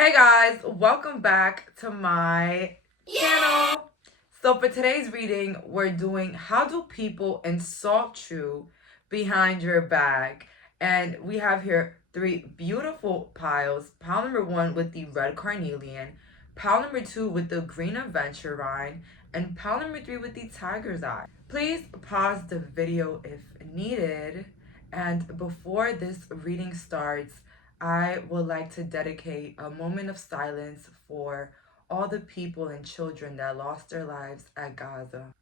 Hey guys, welcome back to my channel. So for today's reading, we're doing how do people insult you behind your back? And we have here three beautiful piles. Pile number one with the red carnelian, pile number two with the green aventurine, and pile number three with the tiger's eye. Please pause the video if needed. And before this reading starts, I would like to dedicate a moment of silence for all the people and children that lost their lives at Gaza.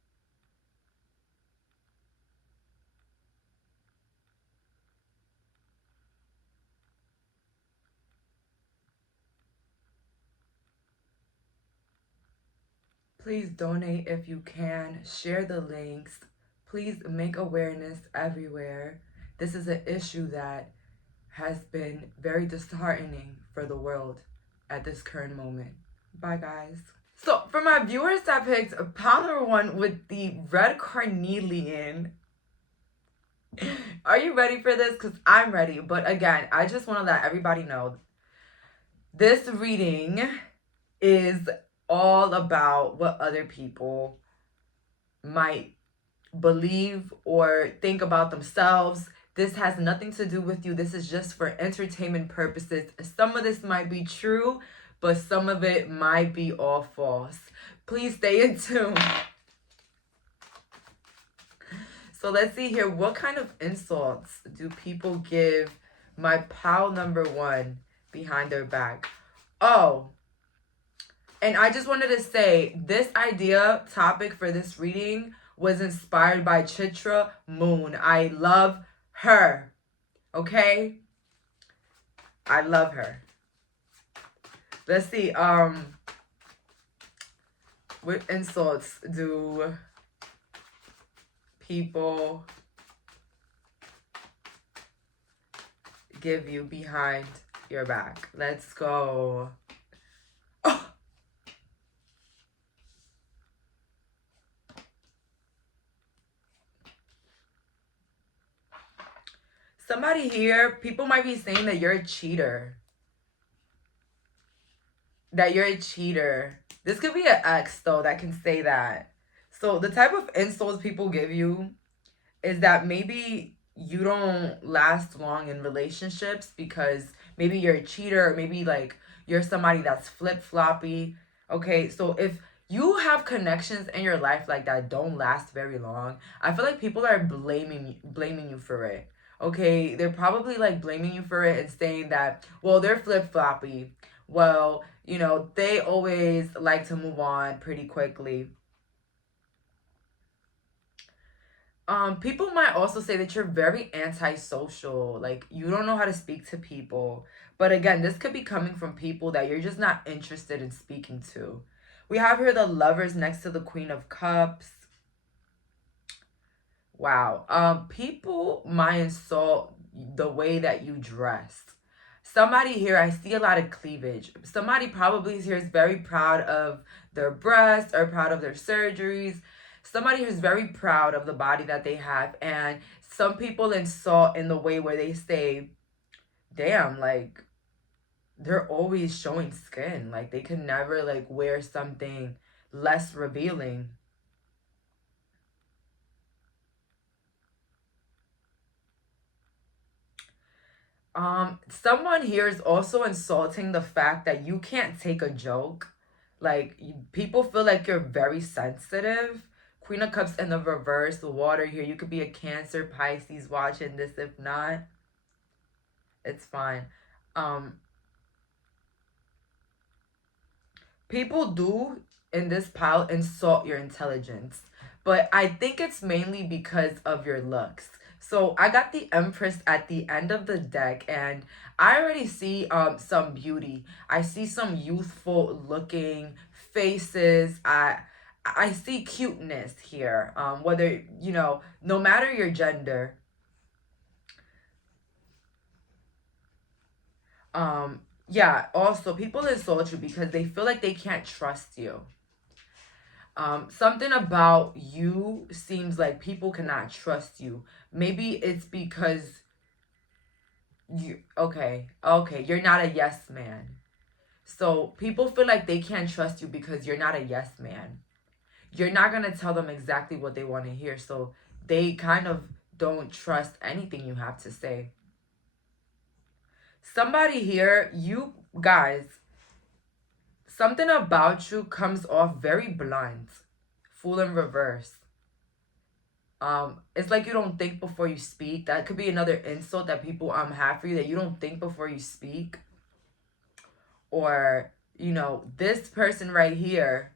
Please donate if you can, share the links, please make awareness everywhere. This is an issue that has been very disheartening for the world at this current moment. Bye guys. So for my viewers that picked pile number one with the red carnelian, are you ready for this? Because I'm ready. But again, I just want to let everybody know this reading is all about what other people might believe or think about themselves. This has nothing to do with you. This is just for entertainment purposes. Some of this might be true, but some of it might be all false. Please stay in tune. So let's see here. What kind of insults do people give my pile number one behind their back? Oh, and I just wanted to say this topic for this reading was inspired by Chitra Moon. I love her. Okay? I love her. Let's see. What insults do people give you behind your back? Let's go. Oh. Somebody here, people might be saying that you're a cheater. That you're a cheater. This could be an ex, though, that can say that. So the type of insults people give you is that maybe you don't last long in relationships because maybe you're a cheater, or maybe like you're somebody that's flip-floppy. Okay, so if you have connections in your life like that don't last very long, I feel like people are blaming you for it. Okay, they're probably like blaming you for it and saying that, well, they're flip-floppy. Well, they always like to move on pretty quickly. People might also say that you're very antisocial, like you don't know how to speak to people. But again, this could be coming from people that you're just not interested in speaking to. We have here the Lovers next to the Queen of Cups. Wow. People might insult the way that you dress. Somebody here, I see a lot of cleavage. Somebody probably here is very proud of their breasts or proud of their surgeries. Somebody who's very proud of the body that they have. And some people insult in the way where they say, damn, like, they're always showing skin. Like, they can never, like, wear something less revealing. Someone here is also insulting the fact that you can't take a joke. Like, people feel like you're very sensitive. Queen of Cups in the reverse, the water here. You could be a Cancer, Pisces watching this. If not, it's fine. People do, in this pile, insult your intelligence. But I think it's mainly because of your looks. So I got the Empress at the end of the deck, and I already see some beauty. I see some youthful looking faces. I see cuteness here. Whether, no matter your gender. Yeah, also people insult you because they feel like they can't trust you. Something about you seems like people cannot trust you. Maybe it's because you're not a yes man. So people feel like they can't trust you because you're not a yes man. You're not going to tell them exactly what they want to hear. So they kind of don't trust anything you have to say. Somebody here, you guys, something about you comes off very blunt. Fool in reverse. It's like you don't think before you speak. That could be another insult that people have for you, that you don't think before you speak. Or, you know, this person right here,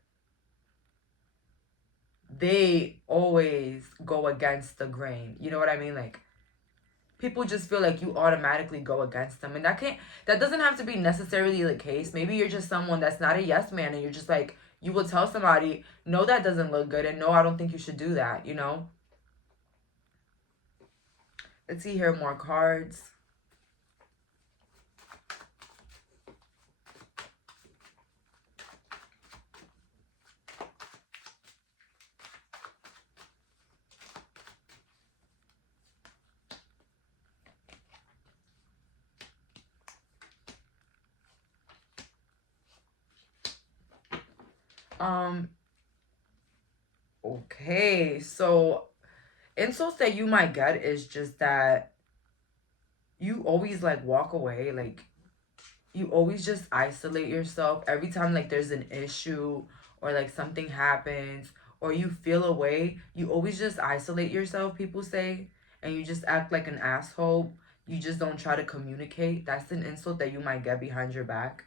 they always go against the grain. You know what I mean? Like, people just feel like you automatically go against them, and that doesn't have to be necessarily the case. Maybe you're just someone that's not a yes man, and you're just like, you will tell somebody, no, that doesn't look good, and no, I don't think you should do that, you know. Let's see here, more cards. Okay, so insults that you might get is just that you always like walk away, like you always just isolate yourself every time like there's an issue or like something happens or you feel away. You always just isolate yourself, people say, and you just act like an asshole. You just don't try to communicate. That's an insult that you might get behind your back.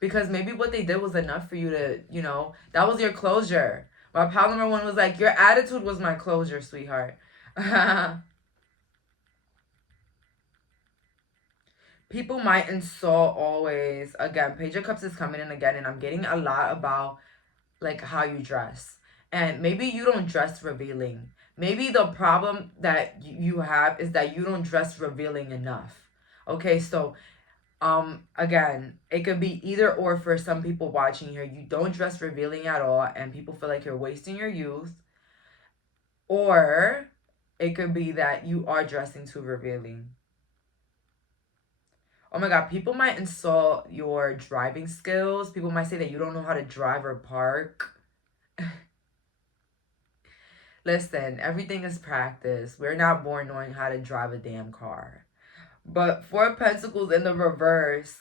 Because maybe what they did was enough for you to, you know, that was your closure. My pal number one was like, your attitude was my closure, sweetheart. People might insult always. Again, Page of Cups is coming in again, and I'm getting a lot about like how you dress. And maybe you don't dress revealing. Maybe the problem that you have is that you don't dress revealing enough. Okay, so again, it could be either or for some people watching here. You don't dress revealing at all and people feel like you're wasting your youth. Or it could be that you are dressing too revealing. Oh my God, people might insult your driving skills. People might say that you don't know how to drive or park. Listen, everything is practice. We're not born knowing how to drive a damn car. But Four of Pentacles in the reverse,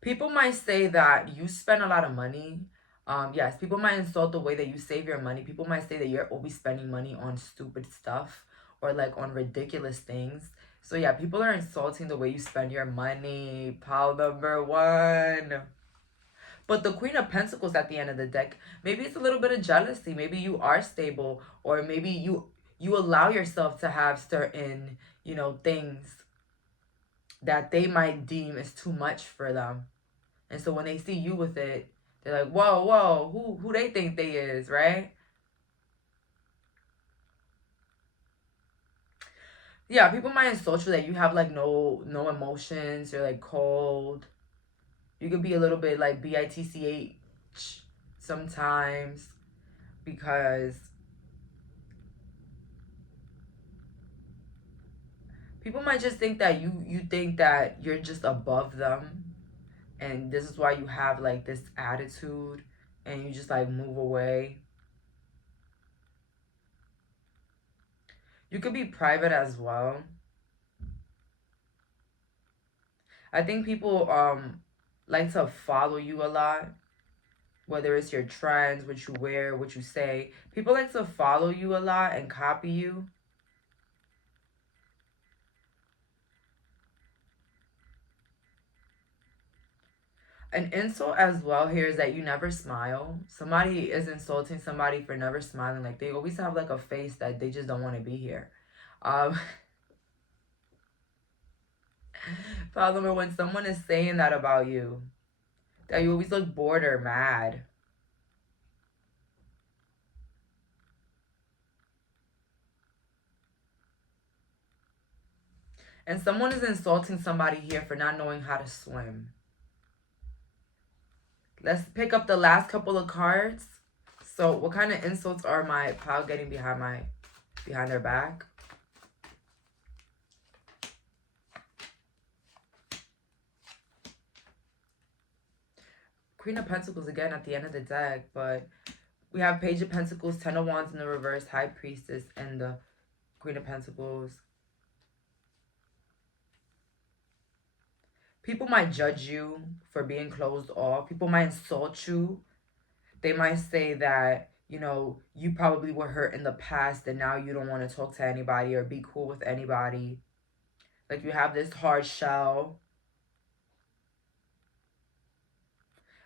people might say that you spend a lot of money. Yes, people might insult the way that you save your money. People might say that you're always spending money on stupid stuff or like on ridiculous things. So yeah, people are insulting the way you spend your money. Pile number one. But the Queen of Pentacles at the end of the deck, maybe it's a little bit of jealousy. Maybe you are stable, or maybe you allow yourself to have certain, you know, things that they might deem is too much for them. And so when they see you with it, they're like, whoa, whoa, who they think they is, right? Yeah, people might insult you that you have like no emotions, you're like cold. You could be a little bit like bitch sometimes because people might just think that you think that you're just above them, and this is why you have like this attitude and you just like move away. You could be private as well. I think people like to follow you a lot, whether it's your trends, what you wear, what you say. People like to follow you a lot and copy you. An insult as well here is that you never smile. Somebody is insulting somebody for never smiling. Like they always have like a face that they just don't want to be here. Problem when someone is saying that about you, that you always look bored or mad. And someone is insulting somebody here for not knowing how to swim. Let's pick up the last couple of cards. So what kind of insults are my pal getting behind their back? Queen of Pentacles again at the end of the deck, but we have Page of Pentacles, Ten of Wands in the reverse, High Priestess, and the Queen of Pentacles. People might judge you for being closed off. People might insult you. They might say that, you know, you probably were hurt in the past and now you don't want to talk to anybody or be cool with anybody. Like, you have this hard shell.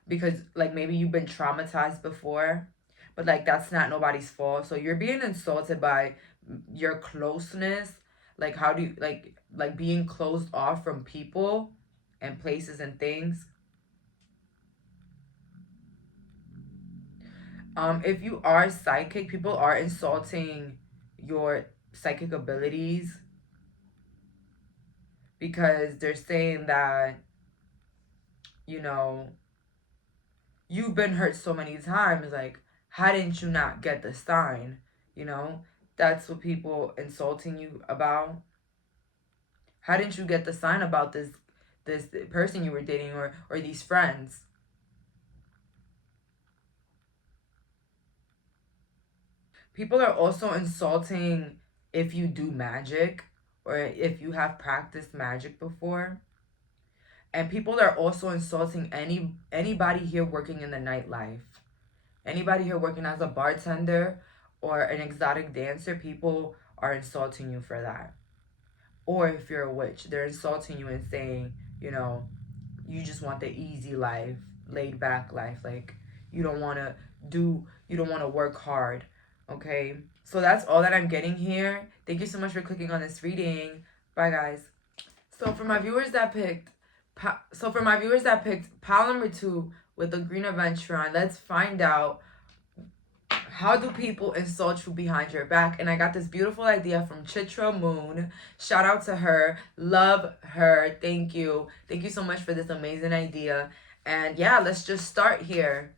Because, like, maybe you've been traumatized before. But, like, that's not nobody's fault. So you're being insulted by your closeness. Like, how do you, like being closed off from people and places and things. If you are psychic, people are insulting your psychic abilities because they're saying that, you know, you've been hurt so many times. Like, how didn't you not get the sign? You know, that's what people insulting you about. How didn't you get the sign about this person you were dating or these friends? People are also insulting if you do magic or if you have practiced magic before. And people are also insulting anybody here working in the nightlife. Anybody here working as a bartender or an exotic dancer, people are insulting you for that. Or if you're a witch, they're insulting you and saying, you know, you just want the easy life, laid back life. Like, you don't want to work hard. Okay? So that's all that I'm getting here. Thank you so much for clicking on this reading. Bye, guys. So for my viewers that picked pile number 2 with the Green Aventurine, let's find out, how do people insult you behind your back? And I got this beautiful idea from Chitra Moon. Shout out to her. Love her. Thank you. Thank you so much for this amazing idea. And yeah, let's just start here.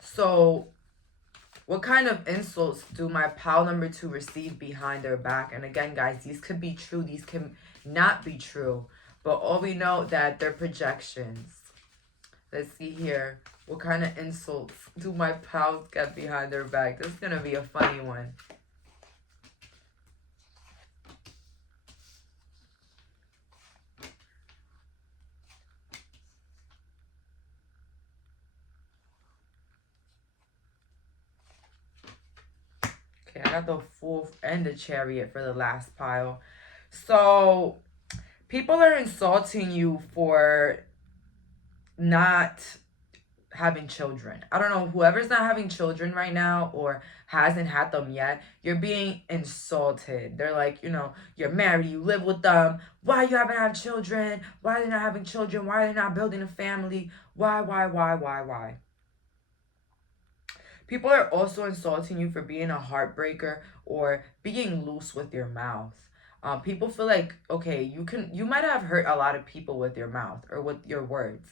So, what kind of insults do my pal number 2 receive behind their back? And again, guys, these could be true. These can not be true. But all we know that they're projections. Let's see here. What kind of insults do my pals get behind their back? This is going to be a funny one. Okay, I got the Fool and the Chariot for the last pile. So, people are insulting you for not having children. I don't know, whoever's not having children right now or hasn't had them yet, you're being insulted. They're like, you know, you're married, you live with them. Why you haven't had children? Why are they not having children? Why are they not building a family? Why? People are also insulting you for being a heartbreaker or being loose with your mouth. People feel like, okay, you might have hurt a lot of people with your mouth or with your words.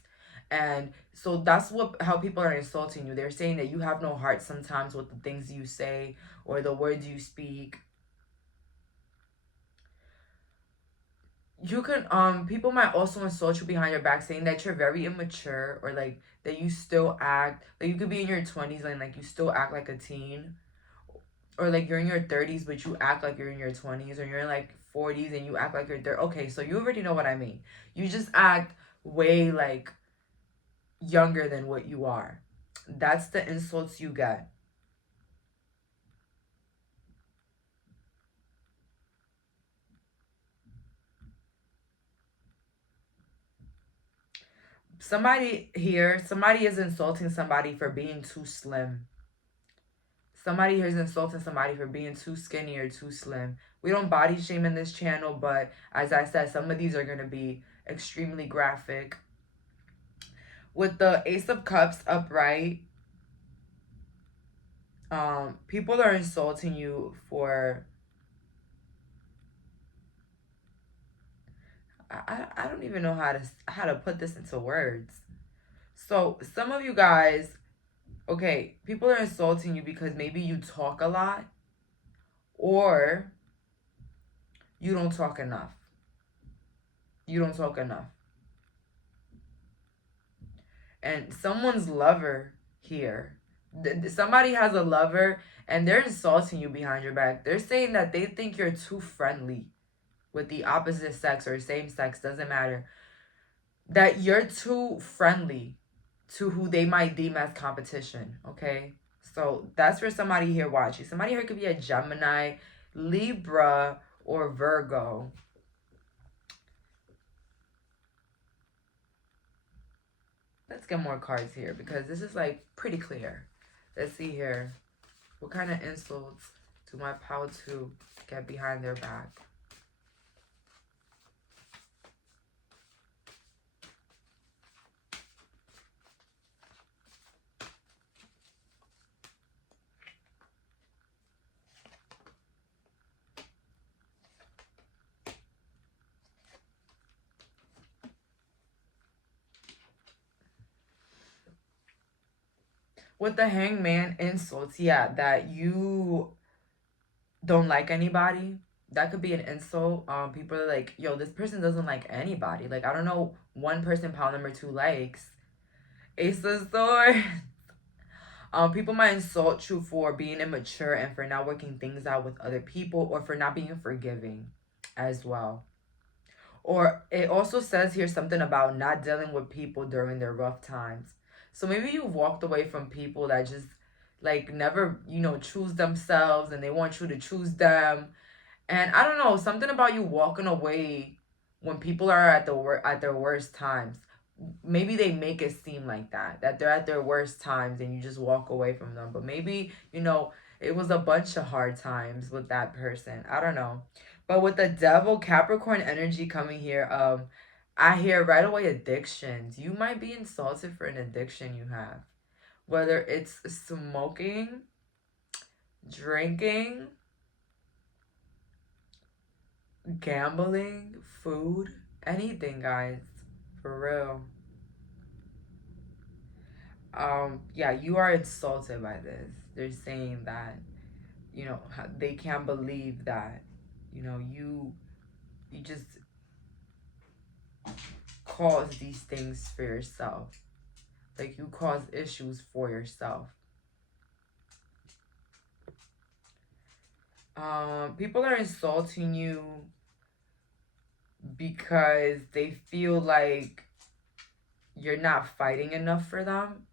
And so that's how people are insulting you. They're saying that you have no heart sometimes with the things you say or the words you speak. You can people might also insult you behind your back, saying that you're very immature, or like that you still act like, you could be in your 20s and like you still act like a teen, or like you're in your 30s but you act like you're in your 20s, or you're in like 40s and you act like you're 30. Okay, so you already know what I mean. You just act way like younger than what you are. That's the insults you get. Somebody is insulting somebody for being too slim. Somebody here is insulting somebody for being too skinny or too slim. We don't body shame in this channel, but as I said, some of these are going to be extremely graphic. With the Ace of Cups upright, people are insulting you for... I don't even know how to put this into words. So some of you guys, okay, people are insulting you because maybe you talk a lot or you don't talk enough. You don't talk enough. And someone's lover here. Somebody has a lover and they're insulting you behind your back. They're saying that they think you're too friendly with the opposite sex or same sex, doesn't matter. That you're too friendly to who they might deem as competition, okay? So that's for somebody here watching. Somebody here could be a Gemini, Libra, or Virgo. Let's get more cards here because this is like pretty clear. Let's see here. What kind of insults do my pal to get behind their back? With the Hangman, insults, yeah, that you don't like anybody. That could be an insult. People are like, yo, this person doesn't like anybody. Like, I don't know, one person pile number 2 likes. Ace of Swords. People might insult you for being immature and for not working things out with other people, or for not being forgiving as well. Or it also says here something about not dealing with people during their rough times. So maybe you walked away from people that just like never, choose themselves and they want you to choose them. And I don't know, something about you walking away when people are at their worst times. Maybe they make it seem like that they're at their worst times and you just walk away from them. But maybe, it was a bunch of hard times with that person. I don't know. But with the devil, Capricorn energy coming here, I hear right away addictions. You might be insulted for an addiction you have. Whether it's smoking, drinking, gambling, food, anything, guys. For real. Yeah, you are insulted by this. They're saying that, they can't believe that, you just cause these things for yourself. Like, you cause issues for yourself. People are insulting you because they feel like you're not fighting enough for them,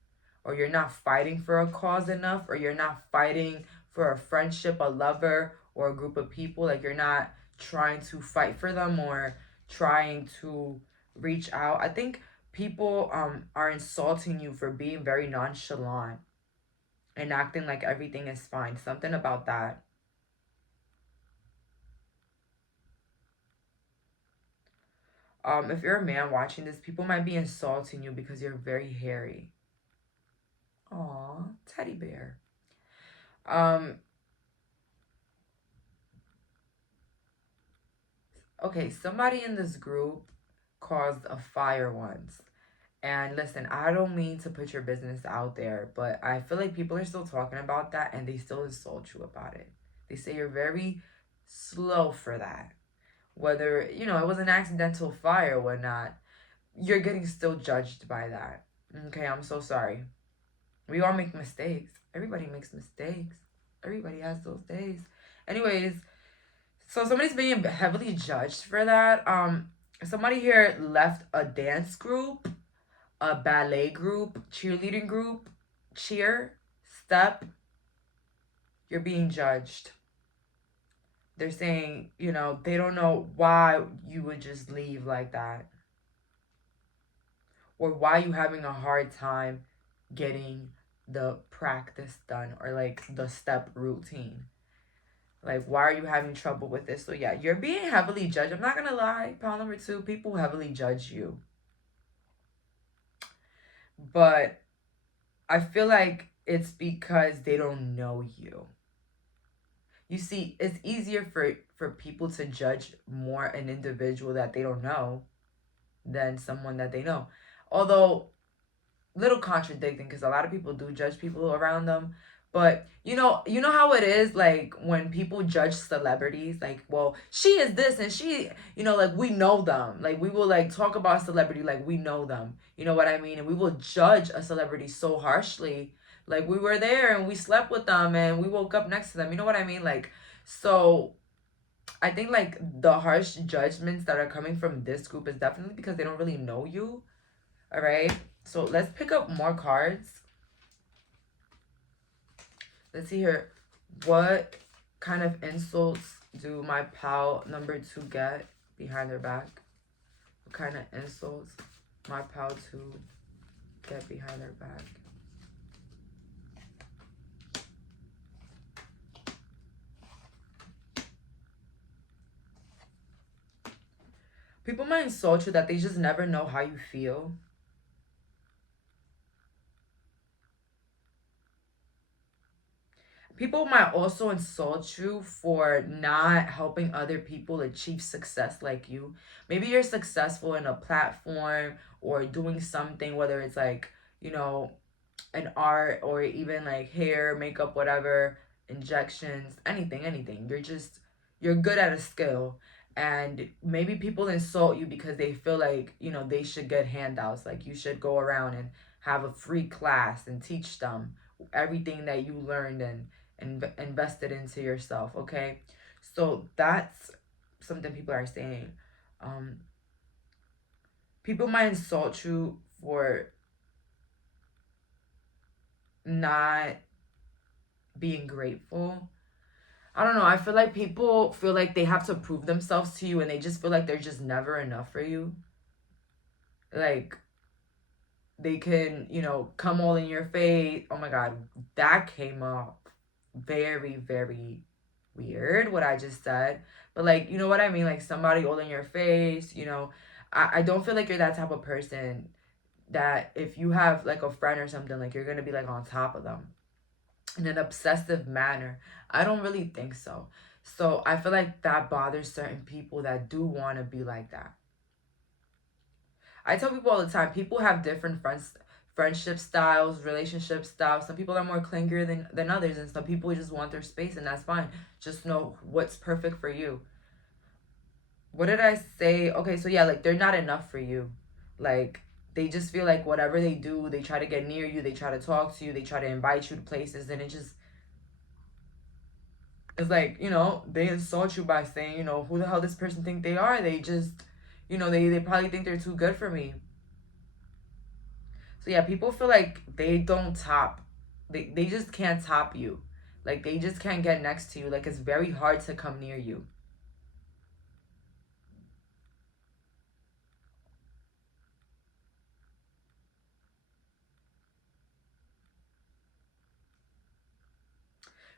or you're not fighting for a cause enough, or you're not fighting for a friendship, a lover, or a group of people. Like, you're not trying to fight for them or trying to reach out. I think people are insulting you for being very nonchalant and acting like everything is fine. Something about that. If you're a man watching this, people might be insulting you because you're very hairy. Aw, teddy bear. Okay, somebody in this group caused a fire once. And listen, I don't mean to put your business out there, but I feel like people are still talking about that and they still insult you about it. They say you're very slow for that. Whether, it was an accidental fire or whatnot, you're getting still judged by that. Okay, I'm so sorry. We all make mistakes. Everybody makes mistakes. Everybody has those days. Anyways, so somebody's being heavily judged for that. Somebody here left a dance group, a ballet group, cheerleading group, cheer, step. You're being judged. They're saying, they don't know why you would just leave like that. Or why you having a hard time getting the practice done, or like the step routine. Like, why are you having trouble with this? So yeah, you're being heavily judged. I'm not gonna lie, pile number 2, people heavily judge you. But I feel like it's because they don't know you. You see, it's easier for people to judge more an individual that they don't know than someone that they know. Although, little contradicting, because a lot of people do judge people around them. But you know how it is, like when people judge celebrities, like, well, she is this and she, like we know them. Like we will like talk about a celebrity like we know them. You know what I mean? And we will judge a celebrity so harshly. Like we were there and we slept with them and we woke up next to them. You know what I mean? Like, so I think like the harsh judgments that are coming from this group is definitely because they don't really know you. All right. So let's pick up more cards. Let's see here. What kind of insults do my pal number 2 get behind their back? What kind of insults my pal 2 get behind their back? People might insult you that they just never know how you feel. People might also insult you for not helping other people achieve success like you. Maybe you're successful in a platform or doing something, whether it's like, an art or even like hair, makeup, whatever, injections, anything. You're good at a skill. And maybe people insult you because they feel like, they should get handouts. Like you should go around and have a free class and teach them everything that you learned and invested into yourself, okay? So that's something people are saying. Um, People might insult you for not being grateful. I don't know. I feel like people feel like they have to prove themselves to you and they just feel like they're just never enough for you. Like they can, come all in your face. Oh my God, that came up very, very weird what I just said. But like, you know what I mean? Like somebody all in your face, I don't feel like you're that type of person that if you have like a friend or something, like you're gonna be like on top of them in an obsessive manner. I don't really think so. So I feel like that bothers certain people that do want to be like that. I tell people all the time, people have different friendship styles, relationship styles. Some people are more clingier than others, and some people just want their space, and that's fine. Just know what's perfect for you. What did I say? Okay, so yeah, like they're not enough for you. Like they just feel like whatever they do, they try to get near you, they try to talk to you, they try to invite you to places, and it's like, they insult you by saying, who the hell this person think they are? They just, they probably think they're too good for me. So yeah, people feel like they don't top. They just can't top you. Like they just can't get next to you. Like it's very hard to come near you.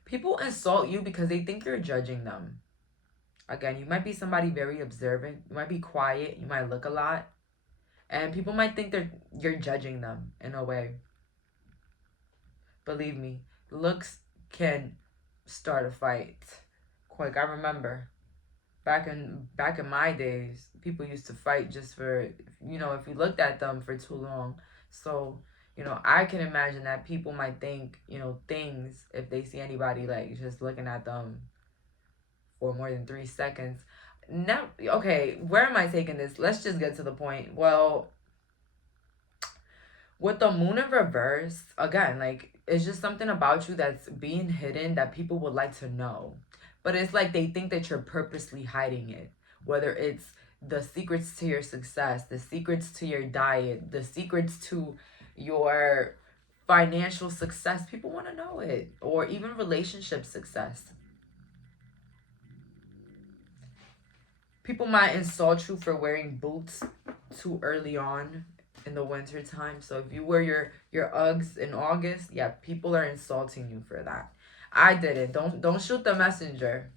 People insult you because they think you're judging them. Again, you might be somebody very observant. You might be quiet. You might look a lot. And people might think you're judging them in a way. Believe me, looks can start a fight. Quick, I remember back in my days, people used to fight just for, if you looked at them for too long. So, I can imagine that people might think, things if they see anybody like just looking at them for more than 3 seconds. Now, okay, where am I taking this? Let's just get to the point. Well, with the moon in reverse, again, like it's just something about you that's being hidden that people would like to know. But it's like they think that you're purposely hiding it. Whether it's the secrets to your success, the secrets to your diet, the secrets to your financial success, people want to know it. Or even relationship success. People might insult you for wearing boots too early on in the winter time. So if you wear your Uggs in August, yeah, people are insulting you for that. I did it. Don't shoot the messenger.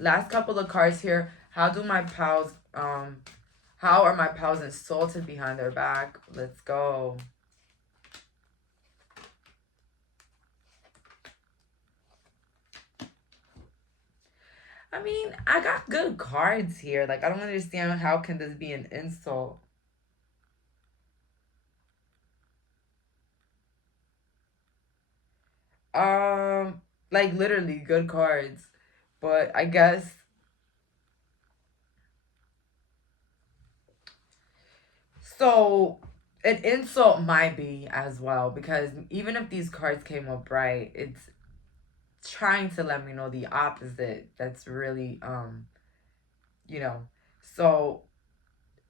Last couple of cards here. How are my pals insulted behind their back? Let's go. I mean, I got good cards here. Like I don't understand how can this be an insult? Like literally good cards. But I guess so an insult might be as well, because even if these cards came up right, it's trying to let me know the opposite. That's really you know. So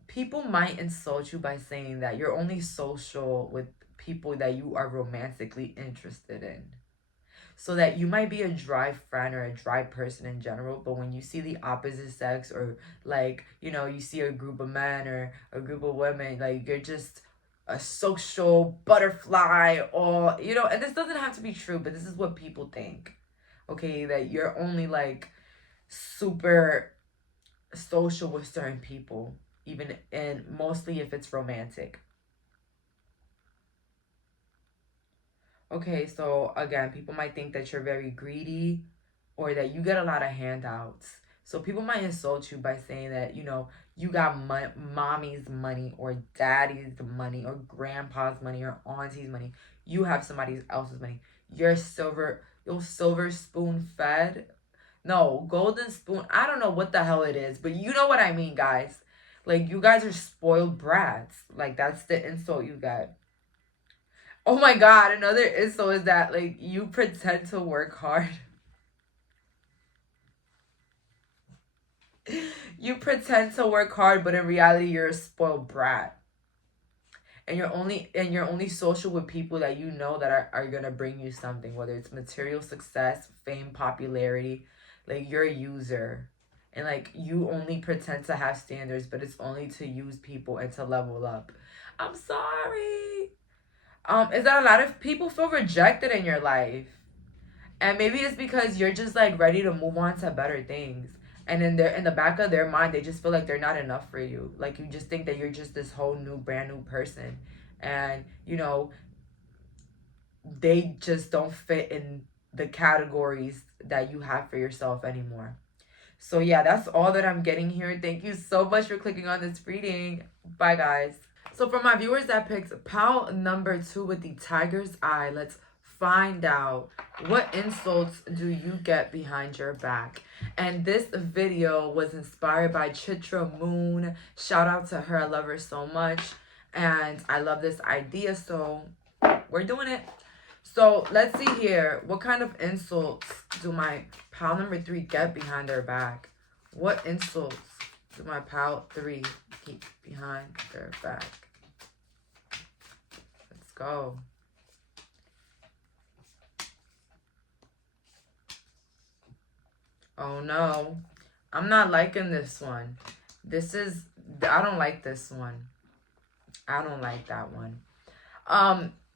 people might insult you by saying that you're only social with people that you are romantically interested in. So that you might be a dry friend or a dry person in general, but when you see the opposite sex, or like, you see a group of men or a group of women, like you're just a social butterfly, or and this doesn't have to be true, but this is what people think. Okay, that you're only like super social with certain people, even, and mostly if it's romantic. Okay, so again, people might think that you're very greedy, or that you get a lot of handouts. So people might insult you by saying that, you got mommy's money, or daddy's money, or grandpa's money, or auntie's money. You have somebody else's money. You're silver spoon fed. No, golden spoon. I don't know what the hell it is, but you know what I mean, guys. Like, you guys are spoiled brats. Like, that's the insult you get. Oh my god, another insult is that, like, you pretend to work hard. You pretend to work hard, but in reality you're a spoiled brat. And you're only social with people that you know that are gonna bring you something, whether it's material success, fame, popularity. Like, you're a user. And like, you only pretend to have standards, but it's only to use people and to level up. I'm sorry. Is that a lot of people feel rejected in your life? And maybe it's because you're just like ready to move on to better things. And in the back of their mind, they just feel like they're not enough for you. Like, you just think that you're just this whole new, brand new person. And, they just don't fit in the categories that you have for yourself anymore. So yeah, that's all that I'm getting here. Thank you so much for clicking on this reading. Bye, guys. So for my viewers that picked pile number 2 with the tiger's eye, let's find out, what insults do you get behind your back? And this video was inspired by Chitra Moon. Shout out to her. I love her so much. And I love this idea, so we're doing it. So let's see here. What kind of insults do my pal number 3 get behind their back? What insults do my pal 3 keep behind their back? Let's go. Oh no. I'm not liking this one. I don't like this one. I don't like that one.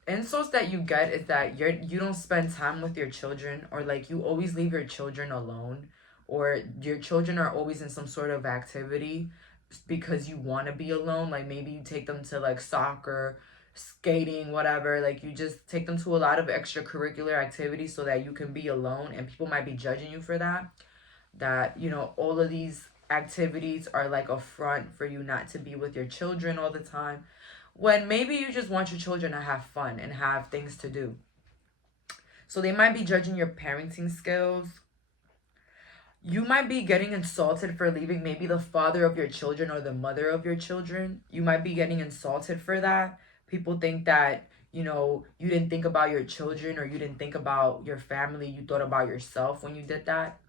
Insults that you get is that you don't spend time with your children, or like you always leave your children alone, or your children are always in some sort of activity because you want to be alone. Like, maybe you take them to like soccer, skating, whatever. Like, you just take them to a lot of extracurricular activities so that you can be alone, and people might be judging you for that. That, all of these activities are like a front for you not to be with your children all the time, when maybe you just want your children to have fun and have things to do. So they might be judging your parenting skills. You might be getting insulted for leaving maybe the father of your children or the mother of your children. You might be getting insulted for that. People think that, you didn't think about your children, or you didn't think about your family. You thought about yourself when you did that.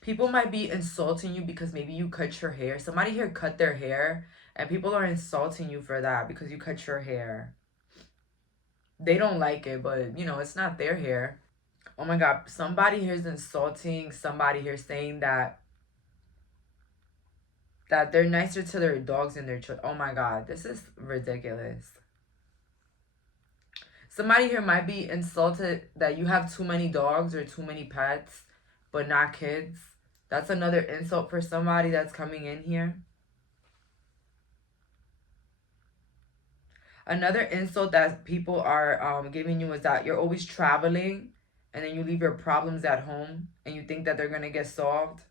People might be insulting you because maybe you cut your hair. Somebody here cut their hair, and people are insulting you for that because you cut your hair. They don't like it, but, it's not their hair. Oh my God, somebody here is insulting somebody here, saying that they're nicer to their dogs than their children. Oh my God, this is ridiculous. Somebody here might be insulted that you have too many dogs or too many pets, but not kids. That's another insult for somebody that's coming in here. Another insult that people are giving you is that you're always traveling, and then you leave your problems at home and you think that they're going to get solved.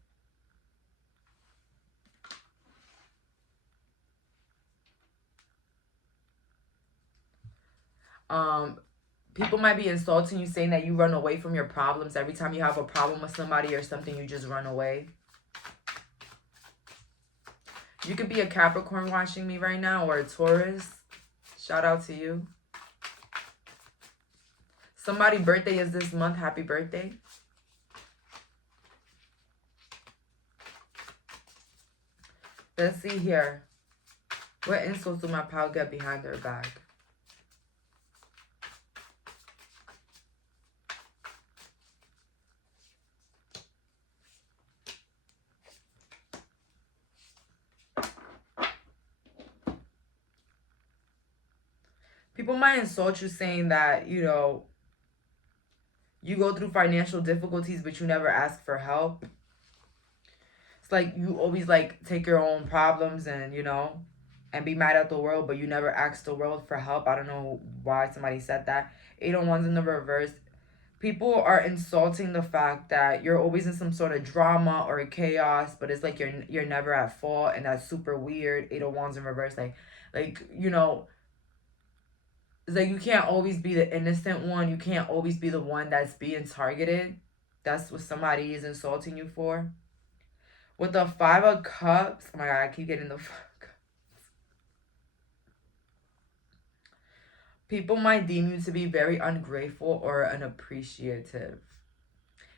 People might be insulting you, saying that you run away from your problems. Every time you have a problem with somebody or something, you just run away. You could be a Capricorn watching me right now, or a Taurus. Shout out to you. Somebody's birthday is this month. Happy birthday. Let's see here. What insults do my pal get behind her back? People might insult you, saying that, you know, you go through financial difficulties, but you never ask for help. It's like you always like take your own problems and, you know, and be mad at the world, but you never ask the world for help. I don't know why somebody said that. 8 of Wands in the reverse. People are insulting the fact that you're always in some sort of drama or chaos, but it's like you're never at fault, and that's super weird. 8 of Wands in reverse, like you know, it's like you can't always be the innocent one. You can't always be the one that's being targeted. That's what somebody is insulting you for. With the 5 of Cups, oh my God, I keep getting the 5 of Cups. People might deem you to be very ungrateful or unappreciative.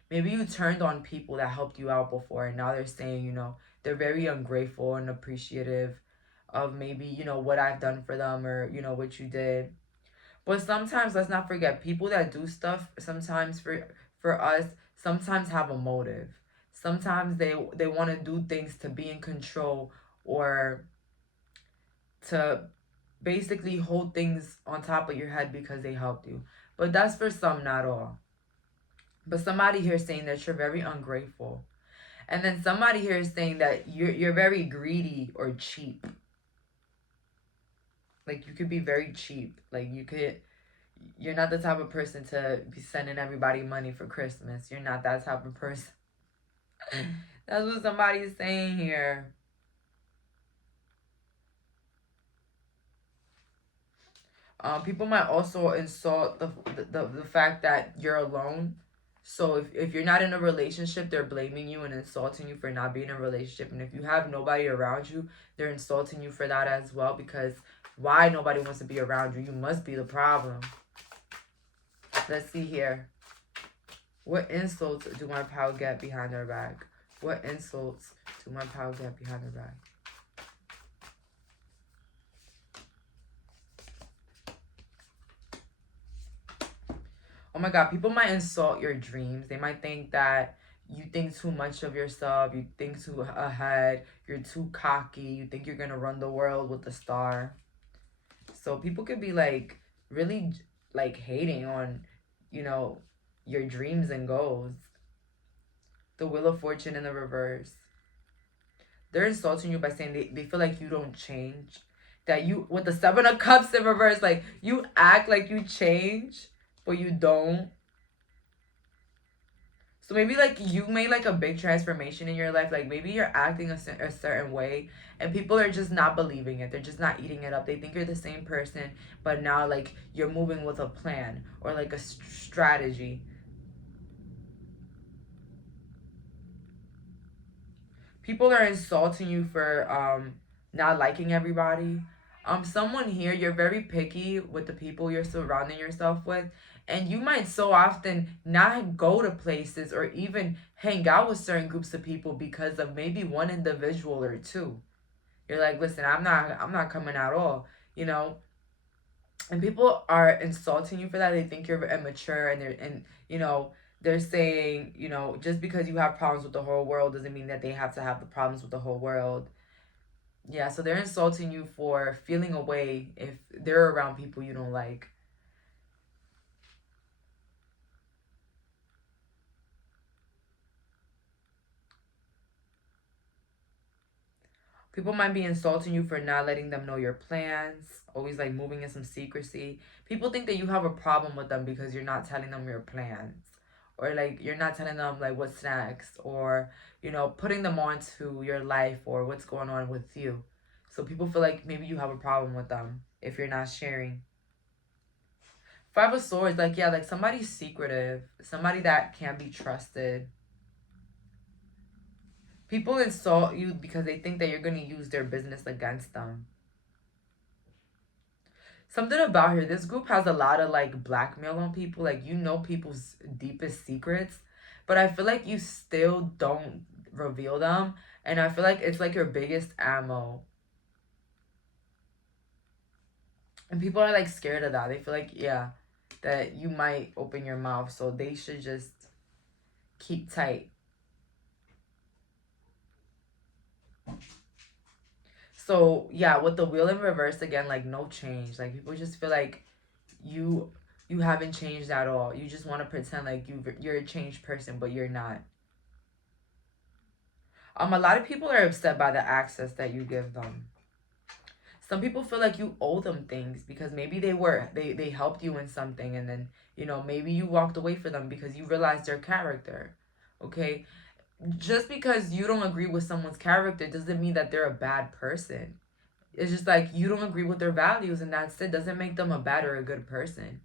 Maybe you turned on people that helped you out before, and now they're saying, you know, they're very ungrateful and appreciative of maybe, you know, what I've done for them, or, you know, what you did. But sometimes, let's not forget, people that do stuff sometimes for us, sometimes have a motive. Sometimes they want to do things to be in control, or to basically hold things on top of your head because they helped you. But that's for some, not all. But somebody here is saying that you're very ungrateful. And then somebody here is saying that you're very greedy or cheap. Like, you could be very cheap. Like, you're not the type of person to be sending everybody money for Christmas. You're not that type of person. That's what somebody's saying here. People might also insult the fact that you're alone. So if you're not in a relationship, they're blaming you and insulting you for not being in a relationship. And if you have nobody around you, they're insulting you for that as well. Because why nobody wants to be around you? You must be the problem. Let's see here. What insults do my pal get behind their back? What insults do my pal get behind their back? Oh my God, people might insult your dreams. They might think that you think too much of yourself. You think too ahead. You're too cocky. You think you're going to run the world with a star. So people could be like really like hating on, you know, your dreams and goals. The Wheel of Fortune in the reverse. They're insulting you by saying they feel like you don't change. That you, with the 7 of Cups in reverse, like you act like you change, but you don't. So maybe like you made like a big transformation in your life. Like maybe you're acting a certain way and people are just not believing it. They're just not eating it up. They think you're the same person, but now like you're moving with a plan or like a strategy. People are insulting you for not liking everybody. Someone here, you're very picky with the people you're surrounding yourself with, and you might so often not go to places or even hang out with certain groups of people because of maybe one individual or two. You're like, listen, I'm not coming at all, you know. And people are insulting you for that. They think you're immature, and you know, they're saying, you know, just because you have problems with the whole world doesn't mean that they have to have the problems with the whole world. Yeah, so they're insulting you for feeling away if they're around people you don't like. People might be insulting you for not letting them know your plans, always like moving in some secrecy. People think that you have a problem with them because you're not telling them your plans. Or like you're not telling them like what's next, or you know, putting them onto your life or what's going on with you. So people feel like maybe you have a problem with them if you're not sharing. Five of Swords, like, yeah, like somebody's secretive. Somebody that can't be trusted. People insult you because they think that you're going to use their business against them. Something about here, this group has a lot of like blackmail on people. Like, you know people's deepest secrets, but I feel like you still don't reveal them. And I feel like it's like your biggest ammo. And people are like scared of that. They feel like, yeah, that you might open your mouth. So they should just keep tight. So yeah, with the wheel in reverse again, like no change. Like people just feel like you you haven't changed at all. You just want to pretend like you're a changed person, but you're not. A lot of people are upset by the access that you give them. Some people feel like you owe them things because maybe they helped you in something, and then maybe you walked away from them because you realized their character. Okay, just because you don't agree with someone's character doesn't mean that they're a bad person. It's just like you don't agree with their values, and that's it. Doesn't make them a bad or a good person.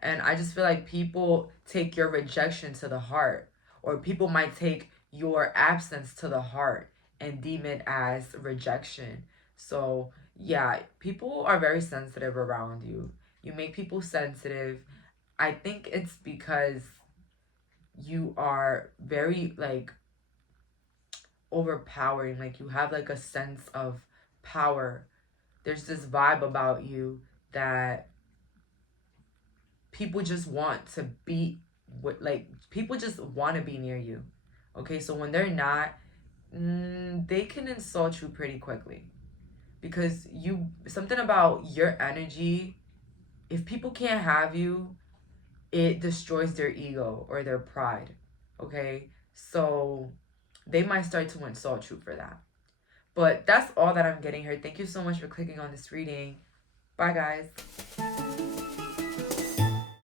And I just feel like people take your rejection to the heart, or people might take your absence to the heart and deem it as rejection. So, yeah, people are very sensitive around you. You make people sensitive. I think it's because you are very like overpowering. Like you have like a sense of power. There's this vibe about you that people just want to be with, like people just want to be near you. Okay, so when they're not, they can insult you pretty quickly because you something about your energy. If people can't have you, it destroys their ego or their pride. Okay, so they might start to insult you for that. But that's all that I'm getting here. Thank you so much for clicking on this reading. Bye, guys.